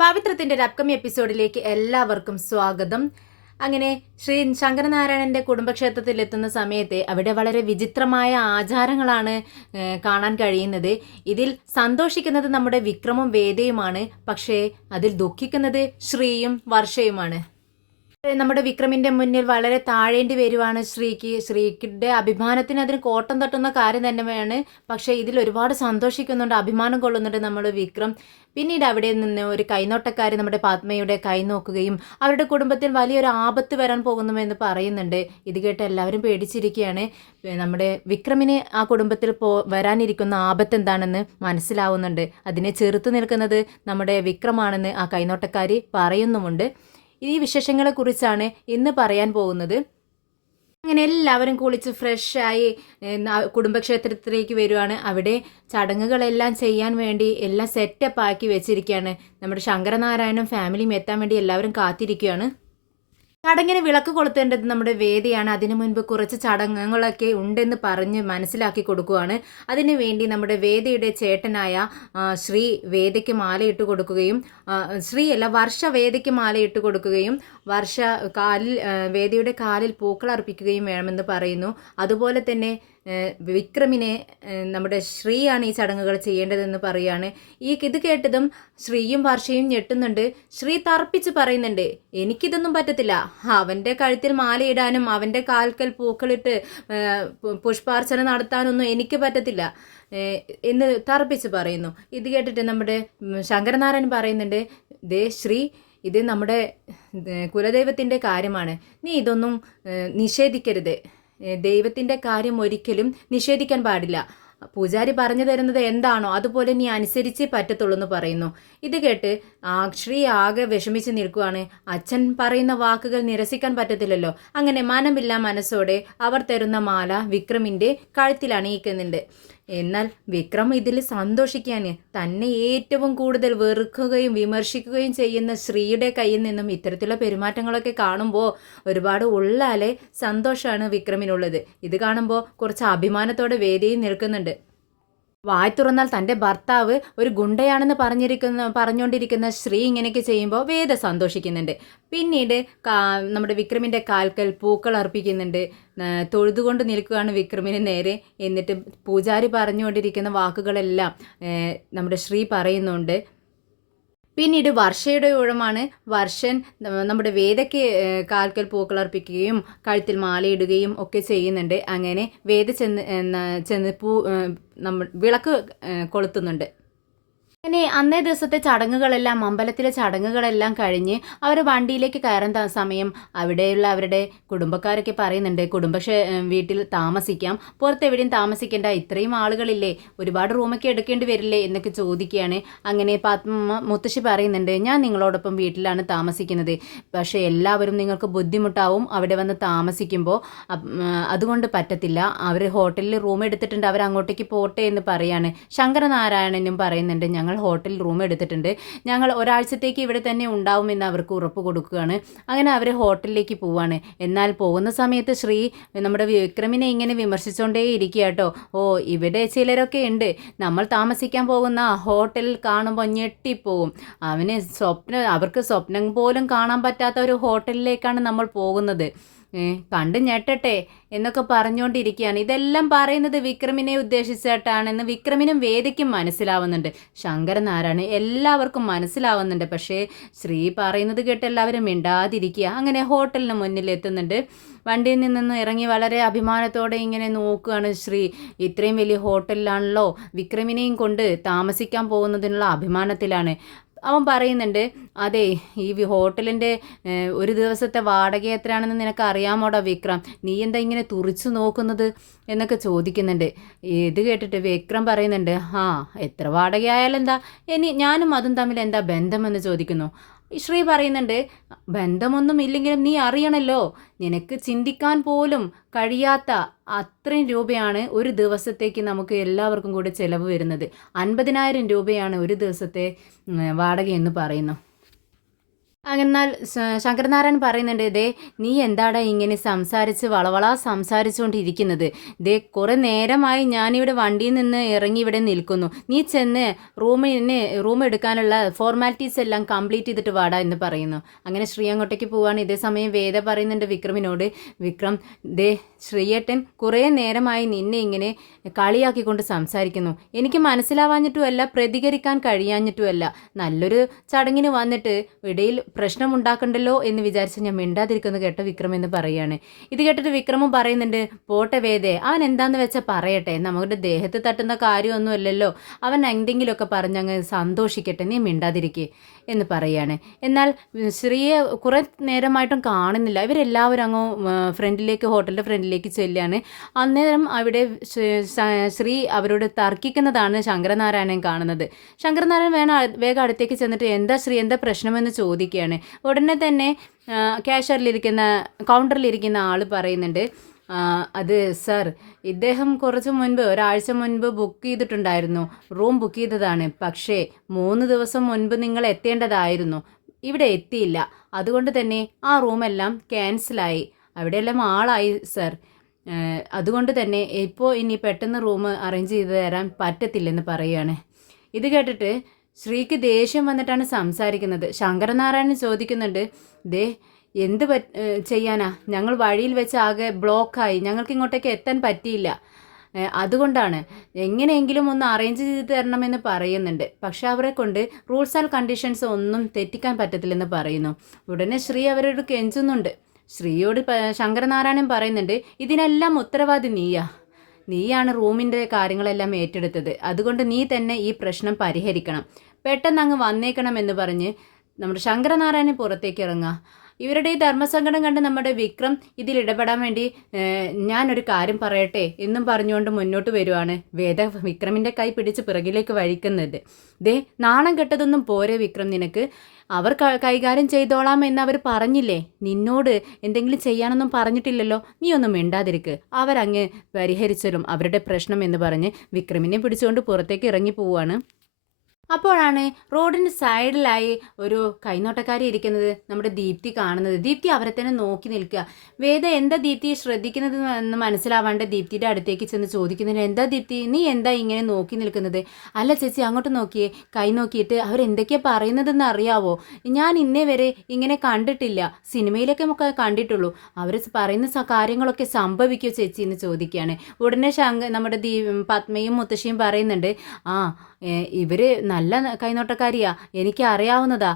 പവിത്രത്തിന്റെ ഒരു എപ്പിസോഡിലേക്ക് എല്ലാവർക്കും സ്വാഗതം. അങ്ങനെ ശ്രീ ശങ്കരനാരായണന്റെ കുടുംബക്ഷേത്രത്തിൽ എത്തുന്ന സമയത്ത് അവിടെ വളരെ വിചിത്രമായ ആചാരങ്ങളാണ് കാണാൻ കഴിയുന്നത്. ഇതിൽ സന്തോഷിക്കുന്നത് നമ്മുടെ വിക്രമും വേദയുമാണ്. പക്ഷേ അതിൽ ദുഃഖിക്കുന്നത് ശ്രീയും വർഷയുമാണ്. നമ്മുടെ വിക്രമിന്റെ മുന്നിൽ വളരെ താഴേണ്ടി വരുവാണ് ശ്രീക്ക്. ശ്രീക്കിന്റെ അഭിമാനത്തിന് അതിന് കോട്ടം തട്ടുന്ന കാര്യം തന്നെയാണ്. പക്ഷേ ഇതിൽ ഒരുപാട് സന്തോഷിക്കുന്നുണ്ട് അഭിമാനം കൊള്ളുന്നുണ്ട് നമ്മൾ വിക്രം. പിന്നീട് അവിടെ നിന്ന് ഒരു കൈനോട്ടക്കാർ നമ്മുടെ പത്മയുടെ കൈ നോക്കുകയും അവരുടെ കുടുംബത്തിൽ വലിയൊരു ആപത്ത് വരാൻ പോകുന്നുവെന്ന് പറയുന്നുണ്ട്. ഇത് കേട്ട് എല്ലാവരും പേടിച്ചിരിക്കുകയാണ്. നമ്മുടെ വിക്രമിന് ആ കുടുംബത്തിൽ പോ വരാനിരിക്കുന്ന ആപത്ത് എന്താണെന്ന് മനസ്സിലാവുന്നുണ്ട്. അതിനെ ചെറുത്തു നിൽക്കുന്നത് നമ്മുടെ വിക്രമാണെന്ന് ആ കൈനോട്ടക്കാരി പറയുന്നുമുണ്ട്. ഈ വിശേഷങ്ങളെക്കുറിച്ചാണ് ഇന്ന് പറയാൻ പോകുന്നത്. അങ്ങനെ എല്ലാവരും കുളിച്ച് ഫ്രഷായി കുടുംബക്ഷേത്രത്തിലേക്ക് വരുവാണ്. അവിടെ ചടങ്ങുകളെല്ലാം ചെയ്യാൻ വേണ്ടി എല്ലാം സെറ്റപ്പ് ആക്കി വെച്ചിരിക്കുകയാണ്. നമ്മുടെ ശങ്കരനാരായണൻ ഫാമിലിയും എത്താൻ വേണ്ടി എല്ലാവരും കാത്തിരിക്കുകയാണ്. ചടങ്ങിന് വിളക്ക് കൊളുത്തേണ്ടത് നമ്മുടെ വേദിയാണ്. അതിനു മുൻപ് കുറച്ച് ചടങ്ങുകളൊക്കെ ഉണ്ടെന്ന് പറഞ്ഞ് മനസ്സിലാക്കി കൊടുക്കുകയാണ് അതിനു വേണ്ടി നമ്മുടെ വേദിയുടെ ചേട്ടനായ ശ്രീ വേദിക്ക് മാലയിട്ട് കൊടുക്കുകയും ആ, ശ്രീ അല്ല വർഷ വേദിക്ക് മാലയിട്ട് കൊടുക്കുകയും വർഷ കാലിൽ വേദിയുടെ കാലിൽ പൂക്കൾ അർപ്പിക്കുകയും വേണമെന്ന് പറയുന്നു. അതുപോലെ തന്നെ വിക്രമിനെ നമ്മുടെ ശ്രീയാണ് ഈ ചടങ്ങുകൾ ചെയ്യേണ്ടതെന്ന് പറയാണ്. ഈ ഇത് കേട്ടതും ശ്രീയും വർഷയും ഞെട്ടുന്നുണ്ട്. ശ്രീ തർപ്പിച്ച് പറയുന്നുണ്ട് എനിക്കിതൊന്നും പറ്റത്തില്ല. അവന്റെ കഴുത്തിൽ മാലയിടാനും അവന്റെ കാൽക്കൽ പൂക്കളിട്ട് പുഷ്പാർച്ചന നടത്താനൊന്നും എനിക്ക് പറ്റത്തില്ല. എന്ന് തർപ്പിച്ച് പറയുന്നു. ഇത് കേട്ടിട്ട് നമ്മുടെ ശങ്കരനാരായൺ പറയുന്നുണ്ട് ദേ ശ്രീ ഇത് നമ്മുടെ കുലദൈവത്തിന്റെ കാര്യമാണ്. നീ ഇതൊന്നും നിഷേധിക്കരുത്. ദൈവത്തിന്റെ കാര്യം ഒരിക്കലും നിഷേധിക്കാൻ പാടില്ല. പൂജാരി പറഞ്ഞു തരുന്നത് എന്താണോ അതുപോലെ നീ അനുസരിച്ച് പറ്റത്തുള്ളൂ എന്ന് പറയുന്നു. ഇത് കേട്ട് ശ്രീ ആകെ വിഷമിച്ച് നിൽക്കുകയാണ് അച്ഛൻ പറയുന്ന വാക്കുകൾ നിരസിക്കാൻ പറ്റത്തില്ലല്ലോ. അങ്ങനെ മനമില്ല മനസ്സോടെ അവർ തരുന്ന മാല വിക്രമിന്റെ കഴുത്തിൽ അണിയിക്കുന്നുണ്ട് എന്നാൽ വിക്രം ഇതിൽ സന്തോഷിക്കാൻ തന്നെ ഏറ്റവും കൂടുതൽ വെറുക്കുകയും വിമർശിക്കുകയും ചെയ്യുന്ന ശ്രീയുടെ കയ്യിൽ നിന്നും ഇത്തരത്തിലുള്ള പെരുമാറ്റങ്ങളൊക്കെ കാണുമ്പോൾ ഒരുപാട് ഉള്ളാലെ സന്തോഷമാണ് വിക്രമിനുള്ളത്. ഇത് കാണുമ്പോൾ കുറച്ച് അഭിമാനത്തോടെ വേദിയിൽ നിൽക്കുന്നുണ്ട്. വായി തുറന്നാൽ തന്റെ ഭർത്താവ് ഒരു ഗുണ്ടയാണെന്ന് പറഞ്ഞിരിക്കുന്ന പറഞ്ഞുകൊണ്ടിരിക്കുന്ന ശ്രീ ഇങ്ങനെയൊക്കെ ചെയ്യുമ്പോൾ വേദ സന്തോഷിക്കുന്നുണ്ട്. പിന്നീട് നമ്മുടെ വിക്രമിന്റെ കാൽക്കൽ പൂക്കൾ അർപ്പിക്കുന്നുണ്ട്. തൊഴുതുകൊണ്ട് നിൽക്കുകയാണ് വിക്രമിന് നേരെ. എന്നിട്ട് പൂജാരി പറഞ്ഞുകൊണ്ടിരിക്കുന്ന വാക്കുകളെല്ലാം നമ്മുടെ ശ്രീ പറയുന്നുണ്ട്. പിന്നീട് വർഷയുടെ ഊഴമാണ് വർഷൻ നമ്മുടെ വേദയ്ക്ക് കാൽക്കൽ പൂക്കൾ അർപ്പിക്കുകയും കഴുത്തിൽ മാലയിടുകയും ഒക്കെ ചെയ്യുന്നുണ്ട്. അങ്ങനെ വേദ ചെന്ന് ചെന്ന് പൂ നമ്മൾ വിളക്ക് കൊളുത്തുന്നുണ്ട്. അങ്ങനെ അന്നേ ദിവസത്തെ ചടങ്ങുകളെല്ലാം അമ്പലത്തിലെ ചടങ്ങുകളെല്ലാം കഴിഞ്ഞ് അവർ വണ്ടിയിലേക്ക് കയറുന്ന സമയം അവിടെയുള്ള അവരുടെ കുടുംബക്കാരൊക്കെ പറയുന്നുണ്ട് കുടുംബക്ഷേ വീട്ടിൽ താമസിക്കാം. പുറത്തെവിടെയും താമസിക്കേണ്ട ഇത്രയും ആളുകളില്ലേ ഒരുപാട് റൂമൊക്കെ എടുക്കേണ്ടി വരില്ലേ എന്നൊക്കെ ചോദിക്കുകയാണ്. അങ്ങനെ പത്മ മുത്തശ്ശി പറയുന്നുണ്ട് ഞാൻ നിങ്ങളോടൊപ്പം വീട്ടിലാണ് താമസിക്കുന്നത്. പക്ഷേ എല്ലാവരും നിങ്ങൾക്ക് ബുദ്ധിമുട്ടാവും അവിടെ വന്ന് താമസിക്കുമ്പോൾ. അതുകൊണ്ട് പറ്റത്തില്ല. അവർ ഹോട്ടലിൽ റൂം എടുത്തിട്ടുണ്ട് അവർ അങ്ങോട്ടേക്ക് പോട്ടെ എന്ന് പറയാണ്. ശങ്കരനാരായണനും പറയുന്നുണ്ട് ഞങ്ങൾ ഹോട്ടലിൽ റൂം എടുത്തിട്ടുണ്ട്. ഞങ്ങൾ ഒരാഴ്ചത്തേക്ക് ഇവിടെ തന്നെ ഉണ്ടാവുമെന്ന് അവർക്ക് ഉറപ്പ് കൊടുക്കുകയാണ്. അങ്ങനെ അവർ ഹോട്ടലിലേക്ക് പോവാണ്. എന്നാൽ പോകുന്ന സമയത്ത് ശ്രീ നമ്മുടെ വിക്രമിനെ ഇങ്ങനെ വിമർശിച്ചുകൊണ്ടേ ഇരിക്കുക കേട്ടോ ഓ ഇവിടെ ചിലരൊക്കെ ഉണ്ട്. നമ്മൾ താമസിക്കാൻ പോകുന്ന ഹോട്ടലിൽ കാണുമ്പോൾ ഞെട്ടിപ്പോവും. അവന് സ്വപ്നം അവർക്ക് സ്വപ്നം പോലും കാണാൻ പറ്റാത്ത ഒരു ഹോട്ടലിലേക്കാണ് നമ്മൾ പോകുന്നത്. കണ്ട് ഞെട്ടട്ടെ എന്നൊക്കെ പറഞ്ഞുകൊണ്ടിരിക്കുകയാണ് ഇതെല്ലാം പറയുന്നത് വിക്രമിനെ ഉദ്ദേശിച്ചിട്ടാണെന്ന് വിക്രമിനും വേദിക്കും മനസ്സിലാവുന്നുണ്ട്. ശങ്കരനാരായണ എല്ലാവർക്കും മനസ്സിലാവുന്നുണ്ട്. പക്ഷേ ശ്രീ പറയുന്നത് കേട്ട് എല്ലാവരും മിണ്ടാതിരിക്കുക. അങ്ങനെ ഹോട്ടലിന് മുന്നിൽ എത്തുന്നുണ്ട്. വണ്ടിയിൽ നിന്ന് ഇറങ്ങി വളരെ അഭിമാനത്തോടെ ഇങ്ങനെ നോക്കുകയാണ് ശ്രീ. ഇത്രയും വലിയ ഹോട്ടലിലാണല്ലോ വിക്രമിനെയും കൊണ്ട് താമസിക്കാൻ പോകുന്നതിനുള്ള അഭിമാനത്തിലാണ്. അവൻ പറയുന്നുണ്ട് അതെ ഈ ഹോട്ടലിന്റെ ഒരു ദിവസത്തെ വാടക എത്രയാണെന്ന് നിനക്ക് അറിയാമോടാ വിക്രം? നീ എന്താ ഇങ്ങനെ തുറിച്ചു നോക്കുന്നത്? എന്നൊക്കെ ചോദിക്കുന്നുണ്ട്. ഇത് കേട്ടിട്ട് വിക്രം പറയുന്നുണ്ട് ആ എത്ര വാടകയായാലെന്താ? ഇനി ഞാനും അതും തമ്മിൽ എന്താ ബന്ധമെന്ന് ചോദിക്കുന്നു. ശ്രീ പറയുന്നുണ്ട് ബന്ധമൊന്നും ഇല്ലെങ്കിലും നീ അറിയണല്ലോ. നിനക്ക് ചിന്തിക്കാൻ പോലും കഴിയാത്ത അത്രയും രൂപയാണ് ഒരു ദിവസത്തേക്ക് നമുക്ക് എല്ലാവർക്കും കൂടെ ചിലവ് വരുന്നത്. അൻപതിനായിരം രൂപയാണ് ഒരു ദിവസത്തെ വാടക എന്ന് പറയുന്നു. എന്നാൽ ശങ്കരനാരായൺ പറയുന്നുണ്ട് ദേ നീ എന്താടാ ഇങ്ങനെ സംസാരിച്ച് വളവള സംസാരിച്ചുകൊണ്ടിരിക്കുന്നത് ദേ കുറേ നേരമായി ഞാനിവിടെ വണ്ടിയിൽ നിന്ന് ഇറങ്ങി ഇവിടെ നിൽക്കുന്നു. നീ ചെന്ന് റൂമിന് റൂം എടുക്കാനുള്ള ഫോർമാലിറ്റീസ് എല്ലാം കംപ്ലീറ്റ് ചെയ്തിട്ട് വാടാ എന്ന് പറയുന്നു. അങ്ങനെ ശ്രീ അങ്ങോട്ടേക്ക് പോവാണ്. ഇതേ സമയം വേദ പറയുന്നുണ്ട് വിക്രമിനോട്. വിക്രം ദേ ശ്രീയേട്ടൻ കുറേ നേരമായി നിന്നെ ഇങ്ങനെ കളിയാക്കിക്കൊണ്ട് സംസാരിക്കുന്നു. എനിക്ക് മനസ്സിലാവാഞ്ഞിട്ടുമല്ല പ്രതികരിക്കാൻ കഴിയാഞ്ഞിട്ടുമല്ല. നല്ലൊരു ചടങ്ങിന് വന്നിട്ട് ഇടയിൽ പ്രശ്നമുണ്ടാക്കണ്ടല്ലോ എന്ന് വിചാരിച്ച് ഞാൻ മിണ്ടാതിരിക്കുന്നു കേട്ട വിക്രം എന്ന് പറയുകയാണ്. ഇത് കേട്ടിട്ട് വിക്രമും പറയുന്നുണ്ട് പോട്ടെ വേദേ അവൻ എന്താന്ന് വെച്ചാൽ പറയട്ടെ. നമ്മുടെ ദേഹത്ത് തട്ടുന്ന കാര്യമൊന്നുമല്ലല്ലോ. അവൻ എന്തെങ്കിലുമൊക്കെ പറഞ്ഞങ്ങ് സന്തോഷിക്കട്ടെ. നീ മിണ്ടാതിരിക്കേ. എന്ന് പറയാണ്. എന്നാൽ ശ്രീയെ കുറേ നേരമായിട്ടും കാണുന്നില്ല. ഇവരെല്ലാവരും അങ്ങ് ഫ്രണ്ടിലേക്ക് ഹോട്ടലിന്റെ ഫ്രണ്ടിലേക്ക് ചെല്ലുകയാണ് അന്നേരം അവിടെ ശ്രീ- അവരോട് തർക്കിക്കുന്നതാണ് ശങ്കരനാരായണൻ കാണുന്നത്. ശങ്കരനാരായണൻ വേണം വേഗം അടുത്തേക്ക് ചെന്നിട്ട് എന്താ ശ്രീ എന്താ പ്രശ്നമെന്ന് ചോദിക്കുകയാണ്. ഉടനെ തന്നെ ക്യാഷറിലിരിക്കുന്ന കൗണ്ടറിലിരിക്കുന്ന ആൾ പറയുന്നുണ്ട് അത് സർ ഇദ്ദേഹം കുറച്ച് മുൻപ് ഒരാഴ്ച മുൻപ് ബുക്ക് ചെയ്തിട്ടുണ്ടായിരുന്നു. റൂം ബുക്ക് ചെയ്തതാണ്. പക്ഷേ മൂന്ന് ദിവസം മുൻപ് നിങ്ങൾ എത്തേണ്ടതായിരുന്നു. ഇവിടെ എത്തിയില്ല. അതുകൊണ്ട് തന്നെ ആ റൂമെല്ലാം ക്യാൻസലായി. അവിടെയെല്ലാം ആളായി സർ. അതുകൊണ്ട് തന്നെ ഇപ്പോൾ ഇനി പെട്ടെന്ന് റൂം അറേഞ്ച് ചെയ്ത് തരാൻ പറ്റത്തില്ലെന്ന് പറയുകയാണ്. ഇത് കേട്ടിട്ട് ശ്രീക്ക് ദേഷ്യം വന്നിട്ടാണ് സംസാരിക്കുന്നത്. ശങ്കരനാരായണൻ ചോദിക്കുന്നുണ്ട് ദേ എന്ത് ചെയ്യാനാ? ഞങ്ങൾ വഴിയിൽ വെച്ച് ആകെ ബ്ലോക്കായി. ഞങ്ങൾക്ക് ഇങ്ങോട്ടേക്ക് എത്താൻ പറ്റിയില്ല. അതുകൊണ്ടാണ്. എങ്ങനെയെങ്കിലും ഒന്ന് അറേഞ്ച് ചെയ്ത് തരണമെന്ന് പറയുന്നുണ്ട്. പക്ഷെ അവരെ കൊണ്ട് റൂൾസ് ആൻഡ് കണ്ടീഷൻസ് ഒന്നും തെറ്റിക്കാൻ പറ്റത്തില്ലെന്ന് പറയുന്നു. ഉടനെ ശ്രീ അവരോട് കെഞ്ചുന്നുണ്ട്. ശ്രീയോട് ശങ്കരനാരായണൻ പറയുന്നുണ്ട് ഇതിനെല്ലാം ഉത്തരവാദി നീയാ. നീയാണ് റൂമിന്റെ കാര്യങ്ങളെല്ലാം ഏറ്റെടുത്തത്. അതുകൊണ്ട് നീ തന്നെ ഈ പ്രശ്നം പരിഹരിക്കണം. പെട്ടെന്ന് അങ്ങ് വന്നേക്കണം എന്ന് പറഞ്ഞ് നമ്മുടെ ശങ്കരനാരായണൻ പുറത്തേക്ക് ഇറങ്ങുക. ഇവരുടെ ഈ ധർമ്മസങ്കടം കണ്ട് നമ്മുടെ വിക്രം ഇതിൽ ഇടപെടാൻ വേണ്ടി ഞാനൊരു കാര്യം പറയട്ടെ എന്നും പറഞ്ഞുകൊണ്ട് മുന്നോട്ട് വരുവാണ്. വേദ വിക്രമിന്റെ കൈ പിടിച്ച് പിറകിലേക്ക് വഴിക്കുന്നത്. ദേ നാണം കെട്ടതൊന്നും പോരെ വിക്രം നിനക്ക്. അവർ കൈകാര്യം ചെയ്തോളാം എന്ന് അവർ പറഞ്ഞില്ലേ? നിന്നോട് എന്തെങ്കിലും ചെയ്യാനൊന്നും പറഞ്ഞിട്ടില്ലല്ലോ. നീ ഒന്നും മിണ്ടാതിരിക്ക്. അവരങ്ങ് പരിഹരിച്ചലും അവരുടെ പ്രശ്നം എന്ന് പറഞ്ഞ് വിക്രമിനെ പിടിച്ചുകൊണ്ട് പുറത്തേക്ക് ഇറങ്ങി പോവുകയാണ് അപ്പോഴാണ് റോഡിന്റെ സൈഡിലായി ഒരു കൈനോട്ടക്കാരി ഇരിക്കുന്നത് നമ്മുടെ ദീപ്തി കാണുന്നത്. ദീപ്തി അവരെ തന്നെ നോക്കി നിൽക്കുക. വേദ എന്താ ദീപ്തി ശ്രദ്ധിക്കുന്നത് എന്ന് മനസ്സിലാവാണ്ട് ദീപ്തിയുടെ അടുത്തേക്ക് ചെന്ന് ചോദിക്കുന്നതിന് എന്താ ദീപ്തി നീ എന്താ ഇങ്ങനെ നോക്കി നിൽക്കുന്നത്? അല്ല ചേച്ചി അങ്ങോട്ട് നോക്കിയേ. കൈ നോക്കിയിട്ട് അവരെന്തൊക്കെയാണ് പറയുന്നതെന്ന് അറിയാവോ? ഞാൻ ഇന്നേ വരെ ഇങ്ങനെ കണ്ടിട്ടില്ല. സിനിമയിലൊക്കെ നമുക്ക് കണ്ടിട്ടുള്ളൂ. അവർ പറയുന്ന കാര്യങ്ങളൊക്കെ സംഭവിക്കുമോ ചേച്ചി എന്ന് ചോദിക്കുകയാണ്. ഉടനെ ശങ്ക നമ്മുടെ ദീ പത്മയും മുത്തശ്ശിയും പറയുന്നുണ്ട് ആ ഏ, ഇവർ നല്ല കൈനോട്ടക്കാരിയാ. എനിക്ക് അറിയാവുന്നതാ.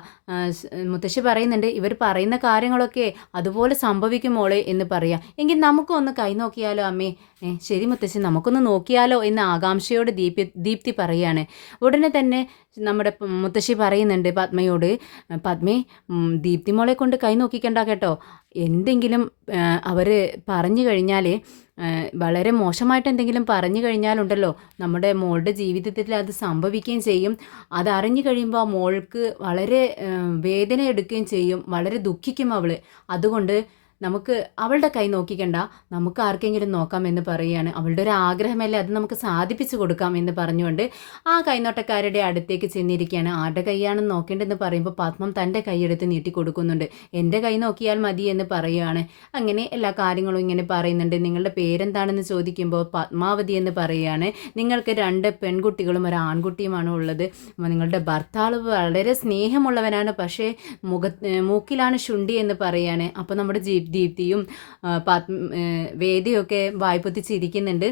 മുത്തശ്ശി പറയുന്നുണ്ട് ഇവർ പറയുന്ന കാര്യങ്ങളൊക്കെ അതുപോലെ സംഭവിക്കും മോളെ എന്ന് പറയാം. എങ്കിൽ നമുക്കൊന്ന് കൈ നോക്കിയാലോ അമ്മേ? ശരി മുത്തശ്ശി നമുക്കൊന്ന് നോക്കിയാലോ എന്ന് ആകാംക്ഷയോട് ദീപ്തി ദീപ്തി പറയാണ്. ഉടനെ തന്നെ നമ്മുടെ മുത്തശ്ശി പറയുന്നുണ്ട് പത്മയോട് പത്മേ ദീപ്തി മോളെ കൊണ്ട് കൈ നോക്കിക്കണ്ട കേട്ടോ. എന്തെങ്കിലും അവർ പറഞ്ഞു കഴിഞ്ഞാൽ വളരെ മോശമായിട്ട് എന്തെങ്കിലും പറഞ്ഞു കഴിഞ്ഞാലുണ്ടല്ലോ നമ്മുടെ മോളുടെ ജീവിതത്തിൽ അത് സംഭവിക്കുകയും ചെയ്യും. അത് അറിഞ്ഞു കഴിയുമ്പോൾ ആ മോൾക്ക് വളരെ വേദന എടുക്കുകയും ചെയ്യും വളരെ ദുഃഖിക്കും അവൾ അതുകൊണ്ട് നമുക്ക് അവളുടെ കൈ നോക്കിക്കണ്ട നമുക്ക് ആർക്കെങ്കിലും നോക്കാം എന്ന് പറയുകയാണ്. അവളുടെ ഒരു ആഗ്രഹമല്ലേ അത് നമുക്ക് സാധിപ്പിച്ചു കൊടുക്കാം എന്ന് പറഞ്ഞുകൊണ്ട് ആ കൈനോട്ടക്കാരുടെ അടുത്തേക്ക് ചെന്നിരിക്കുകയാണ്. ആരുടെ കൈയാണെന്ന് നോക്കേണ്ടതെന്ന് പറയുമ്പോൾ പത്മം തന്റെ കൈയെടുത്ത് നീട്ടി കൊടുക്കുന്നുണ്ട്. എന്റെ കൈ നോക്കിയാൽ മതി എന്ന് പറയുകയാണ്. അങ്ങനെ എല്ലാ കാര്യങ്ങളും ഇങ്ങനെ പറയുന്നുണ്ട്. നിങ്ങളുടെ പേരെന്താണെന്ന് ചോദിക്കുമ്പോൾ പത്മാവതി എന്ന് പറയുകയാണ്. നിങ്ങൾക്ക് രണ്ട് പെൺകുട്ടികളും ഒരു ആൺകുട്ടിയുമാണ് ഉള്ളത്. നിങ്ങളുടെ ഭർത്താവ് വളരെ സ്നേഹമുള്ളവനാണ് പക്ഷേ മുഖ മൂക്കിലാണ് ശുണ്ടി എന്ന് പറയാണ് അപ്പോൾ നമ്മുടെ ജീ ദീപ്തിയും വേദിയൊക്കെ വായ്പൊത്തിച്ചിരിക്കുന്നുണ്ട്.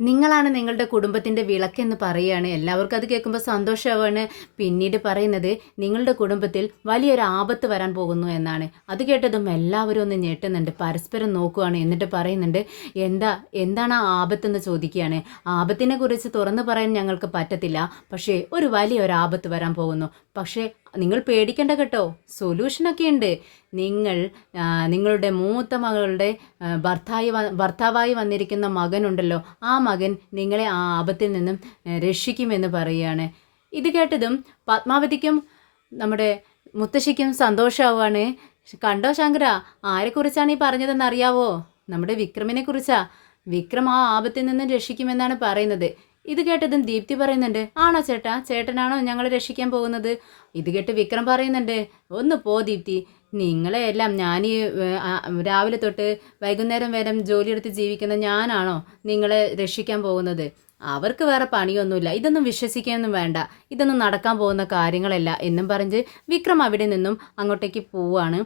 നിങ്ങളാണ് നിങ്ങളുടെ കുടുംബത്തിന്റെ വിളക്കെന്ന് പറയുകയാണ്. എല്ലാവർക്കും അത് കേൾക്കുമ്പോൾ സന്തോഷമാണ് പിന്നീട് പറയുന്നത്. നിങ്ങളുടെ കുടുംബത്തിൽ വലിയൊരു ആപത്ത് വരാൻ പോകുന്നു എന്നാണ്. അത് കേട്ടതും എല്ലാവരും ഒന്ന് ഞെട്ടുന്നുണ്ട്. പരസ്പരം നോക്കുകയാണ് എന്നിട്ട് പറയുന്നുണ്ട് എന്താ എന്താണ് ആ ആപത്തെന്ന് ചോദിക്കുകയാണ്. ആപത്തിനെക്കുറിച്ച് തുറന്നു പറയാൻ ഞങ്ങൾക്ക് പറ്റത്തില്ല. പക്ഷേ ഒരു വലിയൊരു ആപത്ത് വരാൻ പോകുന്നു. പക്ഷേ നിങ്ങൾ പേടിക്കണ്ട കേട്ടോ. സൊല്യൂഷനൊക്കെ ഉണ്ട്. നിങ്ങൾ നിങ്ങളുടെ മൂത്ത മകളുടെ ഭർത്തായി ഭർത്താവായി വന്നിരിക്കുന്ന മകനുണ്ടല്ലോ. ആ മകൻ നിങ്ങളെ ആ ആപത്തിൽ നിന്നും രക്ഷിക്കുമെന്ന് പറയുകയാണ്. ഇത് കേട്ടതും പത്മാവതിക്കും നമ്മുടെ മുത്തശ്ശിക്കും സന്തോഷമാവുകയാണ് കണ്ടോ ശങ്കര ആരെക്കുറിച്ചാണ് ഈ പറഞ്ഞതെന്ന് അറിയാവോ? നമ്മുടെ വിക്രമിനെ കുറിച്ചാ. വിക്രം ആ ആപത്തിൽ നിന്നും രക്ഷിക്കുമെന്നാണ് പറയുന്നത്. ഇത് കേട്ടതും ദീപ്തി പറയുന്നുണ്ട് ആണോ ചേട്ടാ? ചേട്ടനാണോ ഞങ്ങളെ രക്ഷിക്കാൻ പോകുന്നത്? ഇത് കേട്ട് വിക്രം പറയുന്നുണ്ട് ഒന്ന് പോ ദീപ്തി. നിങ്ങളെ എല്ലാം ഞാൻ ഈ രാവിലെ തൊട്ട് വൈകുന്നേരം വരെ ജോലിയെടുത്ത് ജീവിക്കുന്ന ഞാനാണോ നിങ്ങളെ രക്ഷിക്കാൻ പോകുന്നത്? അവർക്ക് വേറെ പണിയൊന്നുമില്ല. ഇതൊന്നും വിശ്വസിക്കാനൊന്നും വേണ്ട. ഇതൊന്നും നടക്കാൻ പോകുന്ന കാര്യങ്ങളല്ല എന്നും പറഞ്ഞ് വിക്രം അവിടെ നിന്നും അങ്ങോട്ടേക്ക് പോവാണ്.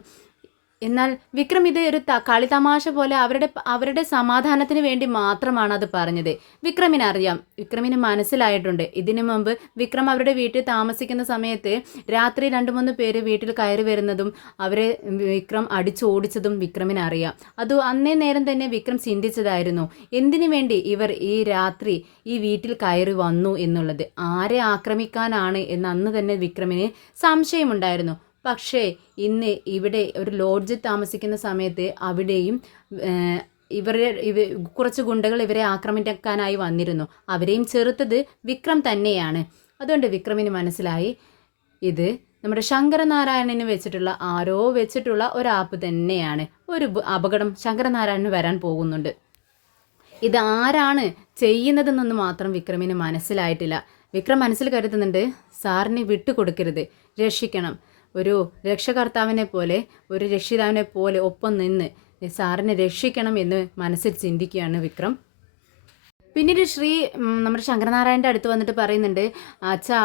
എന്നാൽ വിക്രം ഇത് ഒരു ത കളി തമാശ പോലെ അവരുടെ അവരുടെ സമാധാനത്തിന് വേണ്ടി മാത്രമാണ് അത് പറഞ്ഞത്. വിക്രമിന് അറിയാം. വിക്രമിന് മനസ്സിലായിട്ടുണ്ട്. ഇതിനു മുമ്പ് വിക്രം അവരുടെ വീട്ടിൽ താമസിക്കുന്ന സമയത്ത് രാത്രി രണ്ട് മൂന്ന് പേര് വീട്ടിൽ കയറി വരുന്നതും അവരെ വിക്രം അടിച്ചോടിച്ചതും വിക്രമിന് അറിയാം. അത് അന്നേ നേരം തന്നെ വിക്രം ചിന്തിച്ചതായിരുന്നു. എന്തിനു വേണ്ടി ഇവർ ഈ രാത്രി ഈ വീട്ടിൽ കയറി വന്നു എന്നുള്ളത്? ആരെ ആക്രമിക്കാനാണ്? എന്ന് അന്ന് തന്നെ വിക്രമിന് സംശയമുണ്ടായിരുന്നു. പക്ഷേ ഇന്ന് ഇവിടെ ഒരു ലോഡ്ജിൽ താമസിക്കുന്ന സമയത്ത് അവിടെയും ഇവരെ ഇവ കുറച്ച് ഗുണ്ടകൾ ഇവരെ ആക്രമിക്കാനായി വന്നിരുന്നു. അവരെയും ചെറുത്തത് വിക്രം തന്നെയാണ്. അതുകൊണ്ട് വിക്രമിന് മനസ്സിലായി ഇത് നമ്മുടെ ശങ്കരനാരായണന് വെച്ചിട്ടുള്ള ആരോ വെച്ചിട്ടുള്ള ഒരു ആപ്പ് തന്നെയാണ്. ഒരു അപകടം ശങ്കരനാരായണന് വരാൻ പോകുന്നുണ്ട്. ഇത് ആരാണ് ചെയ്യുന്നതെന്നൊന്നും മാത്രം വിക്രമിന് മനസ്സിലായിട്ടില്ല. വിക്രം മനസ്സിൽ കരുതുന്നുണ്ട് സാറിനെ വിട്ടുകൊടുക്കരുത്. രക്ഷിക്കണം. ഒരു രക്ഷകർത്താവിനെ പോലെ ഒരു രക്ഷിതാവിനെ പോലെ ഒപ്പം നിന്ന് സാറിനെ രക്ഷിക്കണം എന്ന് മനസ്സിൽ ചിന്തിക്കുകയാണ് വിക്രം. പിന്നീട് ശ്രീ നമ്മുടെ ശങ്കരനാരായണന്റെ അടുത്ത് വന്നിട്ട് പറയുന്നുണ്ട് അച്ഛാ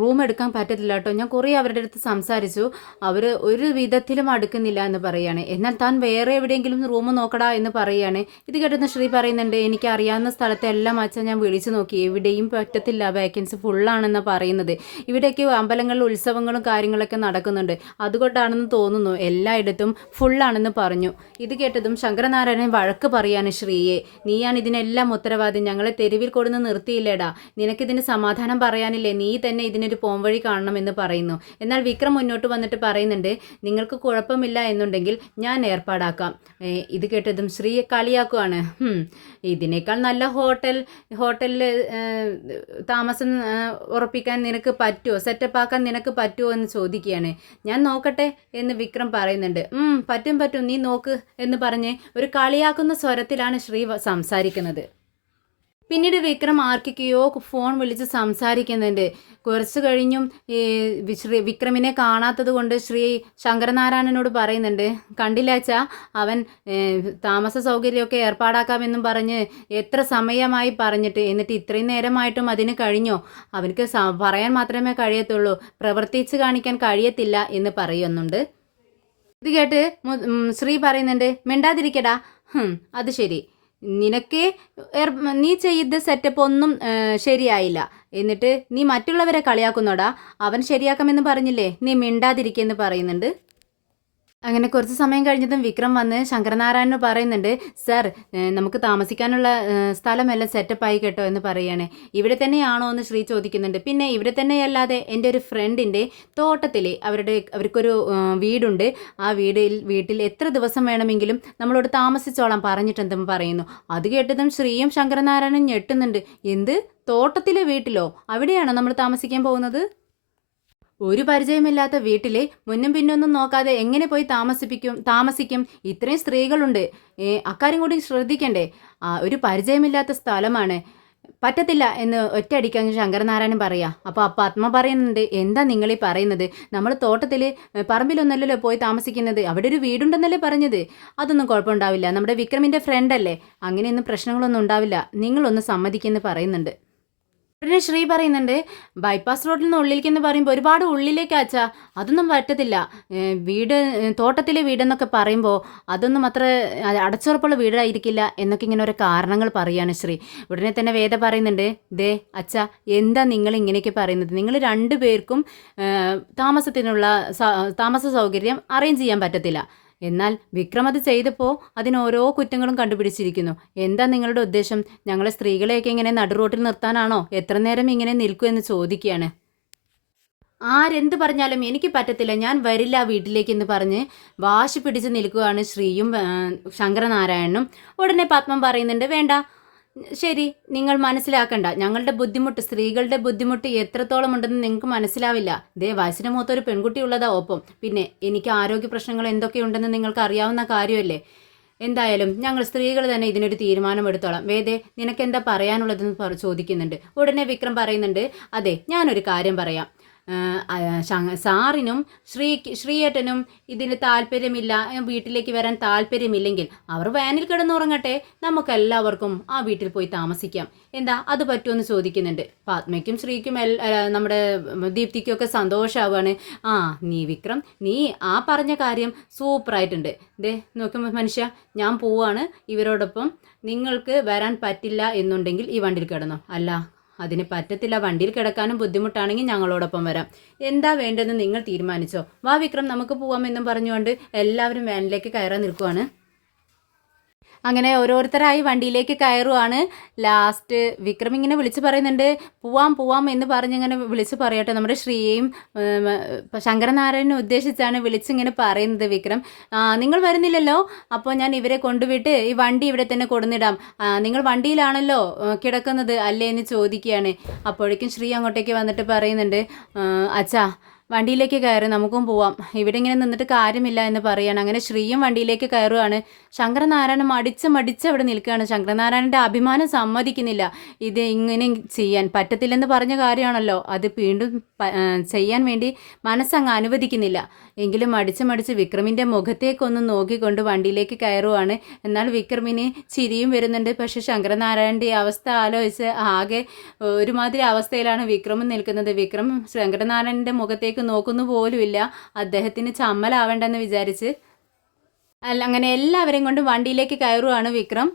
റൂം എടുക്കാൻ പറ്റത്തില്ല കേട്ടോ ഞാൻ കുറേ അവരുടെ അടുത്ത് സംസാരിച്ചു. അവർ ഒരു വിധത്തിലും അടുക്കുന്നില്ല എന്ന് പറയുകയാണ് എന്നാൽ താൻ വേറെ എവിടെയെങ്കിലും റൂം നോക്കടാ എന്ന് പറയുകയാണ് ഇത് കേട്ടുന്ന ശ്രീ പറയുന്നുണ്ട് എനിക്ക് അറിയാവുന്ന സ്ഥലത്തെ എല്ലാം അച്ഛൻ ഞാൻ വിളിച്ചു നോക്കി. എവിടെയും പറ്റത്തില്ല. വേക്കൻസി ഫുള്ളാണെന്ന് പറയുന്നത്. ഇവിടെയൊക്കെ അമ്പലങ്ങളിൽ ഉത്സവങ്ങളും കാര്യങ്ങളൊക്കെ നടക്കുന്നുണ്ട്. അതുകൊണ്ടാണെന്ന് തോന്നുന്നു എല്ലായിടത്തും ഫുള്ളാണെന്ന് പറഞ്ഞു. ഇത് കേട്ടതും ശങ്കരനാരായണൻ വഴക്ക് പറയാണ് ശ്രീയെ. നീയാണ് ഇതിനെല്ലാം ഉത്തരവാദി. ഞങ്ങളെ തെരുവിൽ കൊടുന്ന് നിർത്തിയില്ലേടാ. നിനക്കിതിന് സമാധാനം പറയാനില്ലേ? നീ തന്നെ ഇതിനൊരു പോംവഴി കാണണമെന്ന് പറയുന്നു. എന്നാൽ വിക്രം മുന്നോട്ട് വന്നിട്ട് പറയുന്നുണ്ട് നിങ്ങൾക്ക് കുഴപ്പമില്ല എന്നുണ്ടെങ്കിൽ ഞാൻ ഏർപ്പാടാക്കാം. ഇത് കേട്ടതും ശ്രീ കളിയാക്കുവാണ്. ഇതിനേക്കാൾ നല്ല ഹോട്ടൽ ഹോട്ടലിൽ താമസം ഉറപ്പിക്കാൻ നിനക്ക് പറ്റുമോ സെറ്റപ്പ് ആക്കാൻ നിനക്ക് പറ്റുമോ എന്ന് ചോദിക്കുകയാണ്. ഞാൻ നോക്കട്ടെ എന്ന് വിക്രം പറയുന്നുണ്ട്. പറ്റും പറ്റും. നീ നോക്ക് എന്ന് പറഞ്ഞ് ഒരു കളിയാക്കുന്ന സ്വരത്തിലാണ് ശ്രീ സംസാരിക്കുന്നത്. പിന്നീട് വിക്രം ആർക്കൊക്കെയോ ഫോൺ വിളിച്ച് സംസാരിക്കുന്നുണ്ട്. കുറച്ച് കഴിഞ്ഞും ഈ ശ്രീ വിക്രമിനെ കാണാത്തത് കൊണ്ട് ശ്രീ ശങ്കരനാരായണനോട് പറയുന്നുണ്ട്. കണ്ടില്ലാച്ചാ അവൻ താമസ സൗകര്യമൊക്കെ ഏർപ്പാടാക്കാമെന്നും പറഞ്ഞ് എത്ര സമയമായി പറഞ്ഞിട്ട് എന്നിട്ട് ഇത്രയും നേരമായിട്ടും അതിന് കഴിഞ്ഞോ? അവനക്ക് പറയാൻ മാത്രമേ കഴിയത്തുള്ളൂ. പ്രവർത്തിച്ച് കാണിക്കാൻ കഴിയത്തില്ല എന്ന് പറയുന്നുണ്ട്. ഇത് കേട്ട് ശ്രീ പറയുന്നുണ്ട് മിണ്ടാതിരിക്കടാ. അത് ശരി. നിനക്ക് നീ ചെയ്ത സെറ്റപ്പ് ഒന്നും ശരിയായില്ല. എന്നിട്ട് നീ മറ്റുള്ളവരെ കളിയാക്കുന്നോടാ? അവൻ ശരിയാക്കാമെന്ന് പറഞ്ഞില്ലേ? നീ മിണ്ടാതിരിക്കെന്ന് പറയുന്നുണ്ട്. അങ്ങനെ കുറച്ച് സമയം കഴിഞ്ഞതും വിക്രം വന്ന് ശങ്കരനാരായണന് പറയുന്നുണ്ട് സർ നമുക്ക് താമസിക്കാനുള്ള സ്ഥലമെല്ലാം സെറ്റപ്പായി കേട്ടോ എന്ന് പറയുകയാണ് ഇവിടെ തന്നെയാണോ എന്ന് ശ്രീ ചോദിക്കുന്നുണ്ട്. പിന്നെ ഇവിടെ തന്നെയല്ലാതെ എന്റെ ഒരു ഫ്രണ്ടിന്റെ തോട്ടത്തിൽ അവരുടെ അവർക്കൊരു വീടുണ്ട്. ആ വീടിൽ വീട്ടിൽ എത്ര ദിവസം വേണമെങ്കിലും നമ്മളോട് താമസിച്ചോളാം പറഞ്ഞിട്ടെന്തും പറയുന്നു. അത് കേട്ടതും ശ്രീയും ശങ്കരനാരായണൻ ഞെട്ടുന്നുണ്ട്. എന്ത്? തോട്ടത്തിലെ വീട്ടിലോ? അവിടെയാണോ നമ്മൾ താമസിക്കാൻ പോകുന്നത്? ഒരു പരിചയമില്ലാത്ത വീട്ടിലെ മുന്നും പിന്നൊന്നും നോക്കാതെ എങ്ങനെ പോയി താമസിപ്പിക്കും താമസിക്കും? ഇത്രയും സ്ത്രീകളുണ്ട്. അക്കാര്യം കൂടി ശ്രദ്ധിക്കണ്ടേ? ഒരു പരിചയമില്ലാത്ത സ്ഥലമാണ്. പറ്റത്തില്ല എന്ന് ഒറ്റയടിക്കാൻ ശങ്കരനാരായണൻ പറയാ. അപ്പോൾ അപ്പം ആത്മ പറയുന്നുണ്ട് എന്താ ഈ പറയുന്നത്? നമ്മൾ തോട്ടത്തിൽ പറമ്പിലൊന്നല്ലല്ലോ പോയി താമസിക്കുന്നത്? അവിടെ ഒരു വീടുണ്ടെന്നല്ലേ പറഞ്ഞത്? അതൊന്നും കുഴപ്പമുണ്ടാവില്ല. നമ്മുടെ വിക്രമിന്റെ ഫ്രണ്ടല്ലേ അങ്ങനെയൊന്നും പ്രശ്നങ്ങളൊന്നും ഉണ്ടാവില്ല. നിങ്ങളൊന്ന് സമ്മതിക്കുന്നു പറയുന്നുണ്ട്. ഉടനെ ശ്രീ പറയുന്നുണ്ട് ബൈപ്പാസ് റോഡിൽ നിന്ന് ഉള്ളിലേക്ക് എന്ന് പറയുമ്പോൾ ഒരുപാട് ഉള്ളിലേക്ക് അച്ഛാ അതൊന്നും പറ്റത്തില്ല വീട് തോട്ടത്തിലെ വീടെന്നൊക്കെ പറയുമ്പോൾ അതൊന്നും അത്ര അടച്ചുറപ്പുള്ള വീടായിരിക്കില്ല എന്നൊക്കെ ഇങ്ങനെ ഒരു കാരണങ്ങൾ പറയാണ് ശ്രീ. ഉടനെ തന്നെ വേദ പറയുന്നുണ്ട് ദേ അച്ഛ എന്താ നിങ്ങൾ ഇങ്ങനെയൊക്കെ പറയുന്നത്? നിങ്ങൾ രണ്ടു പേർക്കും താമസത്തിനുള്ള താമസ സൗകര്യം അറേഞ്ച് ചെയ്യാൻ പറ്റത്തില്ല. എന്നാൽ വിക്രം അത് ചെയ്തപ്പോൾ അതിന് ഓരോ കുറ്റങ്ങളും കണ്ടുപിടിച്ചിരിക്കുന്നു. എന്താ നിങ്ങളുടെ ഉദ്ദേശം? ഞങ്ങളെ സ്ത്രീകളെയൊക്കെ ഇങ്ങനെ നടുറോട്ടിൽ നിർത്താനാണോ? എത്ര നേരം ഇങ്ങനെ നിൽക്കൂ എന്ന് ചോദിക്കുകയാണ്. ആരെന്ത് പറഞ്ഞാലും എനിക്ക് പറ്റത്തില്ല. ഞാൻ വരില്ല വീട്ടിലേക്ക് എന്ന് പറഞ്ഞ് വാശി പിടിച്ച് നിൽക്കുകയാണ് ശ്രീയും ശങ്കരനാരായണനും. ഉടനെ പത്മം പറയുന്നുണ്ട് വേണ്ട ശരി നിങ്ങൾ മനസ്സിലാക്കണ്ട. ഞങ്ങളുടെ ബുദ്ധിമുട്ട് സ്ത്രീകളുടെ ബുദ്ധിമുട്ട് എത്രത്തോളം ഉണ്ടെന്ന് നിങ്ങൾക്ക് മനസ്സിലാവില്ല. ദേ വയസ്സിന് മൂത്തൊരു പെൺകുട്ടി ഉള്ളതാ ഒപ്പം. പിന്നെ എനിക്ക് ആരോഗ്യ പ്രശ്നങ്ങൾ എന്തൊക്കെയുണ്ടെന്ന് നിങ്ങൾക്ക് അറിയാവുന്ന കാര്യമല്ലേ? എന്തായാലും ഞങ്ങൾ സ്ത്രീകൾ തന്നെ ഇതിനൊരു തീരുമാനമെടുത്തോളാം. വേദേ നിനക്ക് എന്താ പറയാനുള്ളതെന്ന് പറ ചോദിക്കുന്നുണ്ട്. ഉടനെ വിക്രം പറയുന്നുണ്ട് അതെ ഞാനൊരു കാര്യം പറയാം. സാറിനും ശ്രീ ശ്രീയേട്ടനും ഇതിന് താല്പര്യമില്ല വീട്ടിലേക്ക് വരാൻ താല്പര്യമില്ലെങ്കിൽ അവർ വാനിൽ കിടന്നുറങ്ങട്ടെ. നമുക്കെല്ലാവർക്കും ആ വീട്ടിൽ പോയി താമസിക്കാം. എന്താ അത് പറ്റുമെന്ന് ചോദിക്കുന്നുണ്ട്. പത്മയ്ക്കും ശ്രീക്കും നമ്മുടെ ദീപ്തിക്കും ഒക്കെ സന്തോഷമാവാണ് ആ നീ വിക്രം നീ ആ പറഞ്ഞ കാര്യം സൂപ്പറായിട്ടുണ്ട്. ദേ നോക്കുമ്പോൾ മനുഷ്യ ഞാൻ പോവാണ്. ഇവരോടൊപ്പം നിങ്ങൾക്ക് വരാൻ പറ്റില്ല എന്നുണ്ടെങ്കിൽ ഈ വണ്ടിയിൽ കിടന്നോ. അല്ല അതിന് പറ്റത്തില്ല വണ്ടിയിൽ കിടക്കാനും ബുദ്ധിമുട്ടാണെങ്കിൽ ഞങ്ങളോടൊപ്പം വരാം. എന്താ വേണ്ടതെന്ന് നിങ്ങൾ തീരുമാനിച്ചോ? വാ വിക്രം നമുക്ക് പോവാം പോവാമെന്നും പറഞ്ഞുകൊണ്ട് എല്ലാവരും വാനിലേക്ക് കയറാൻ നിൽക്കുവാണ്. അങ്ങനെ ഓരോരുത്തരായി വണ്ടിയിലേക്ക് കയറുവാണ്. ലാസ്റ്റ് വിക്രം ഇങ്ങനെ വിളിച്ച് പറയുന്നുണ്ട് പോവാം പോവാം എന്ന് പറഞ്ഞിങ്ങനെ വിളിച്ച് പറയട്ടെ. നമ്മുടെ ശ്രീയെയും ശങ്കരനാരായണനെ ഉദ്ദേശിച്ചാണ് വിളിച്ചിങ്ങനെ പറയുന്നത് വിക്രം. നിങ്ങൾ വരുന്നില്ലല്ലോ? അപ്പോൾ ഞാൻ ഇവരെ കൊണ്ടുവിട്ട് ഈ വണ്ടി ഇവിടെ തന്നെ കൊടുന്നിടാം. നിങ്ങൾ വണ്ടിയിലാണല്ലോ കിടക്കുന്നത് അല്ലേ എന്ന് ചോദിക്കുകയാണ്. അപ്പോഴേക്കും ശ്രീ അങ്ങോട്ടേക്ക് വന്നിട്ട് പറയുന്നുണ്ട് "ആ, അച്ഛാ വണ്ടിയിലേക്ക് കയറി നമുക്കും പോവാം. ഇവിടെ ഇങ്ങനെ നിന്നിട്ട് കാര്യമില്ല എന്ന് പറയാണ്. അങ്ങനെ ശ്രീയും വണ്ടിയിലേക്ക് കയറുകയാണ് ശങ്കരനാരായണൻ മടിച്ച് മടിച്ച് അവിടെ നിൽക്കുകയാണ്. ശങ്കരനാരായണന്റെ അഭിമാനം സമ്മതിക്കുന്നില്ല. ഇത് ഇങ്ങനെ ചെയ്യാൻ പറ്റത്തില്ലെന്ന് പറഞ്ഞ കാര്യമാണല്ലോ. അത് വീണ്ടും ചെയ്യാൻ വേണ്ടി മനസ്സങ്ങ് അനുവദിക്കുന്നില്ല. എങ്കിലും മടിച്ച് മടിച്ച് വിക്രമിന്റെ മുഖത്തേക്കൊന്ന് നോക്കിക്കൊണ്ട് വണ്ടിയിലേക്ക് കയറുവാണ്. എന്നാൽ വിക്രമിന് ചിരിയും വരുന്നുണ്ട്. പക്ഷെ ശങ്കരനാരായണന്റെ അവസ്ഥ ആലോചിച്ച് ആകെ ഒരുമാതിരി അവസ്ഥയിലാണ് വിക്രമം നിൽക്കുന്നത്. വിക്രം ശങ്കരനാരായണന്റെ മുഖത്തേക്ക് നോക്കുന്നു പോലുമില്ല. അദ്ദേഹത്തിന് ചമ്മലാവേണ്ടെന്ന് വിചാരിച്ച്. അല്ല അങ്ങനെ എല്ലാവരെയും കൊണ്ട് വണ്ടിയിലേക്ക് കയറുവാണ് വിക്രം.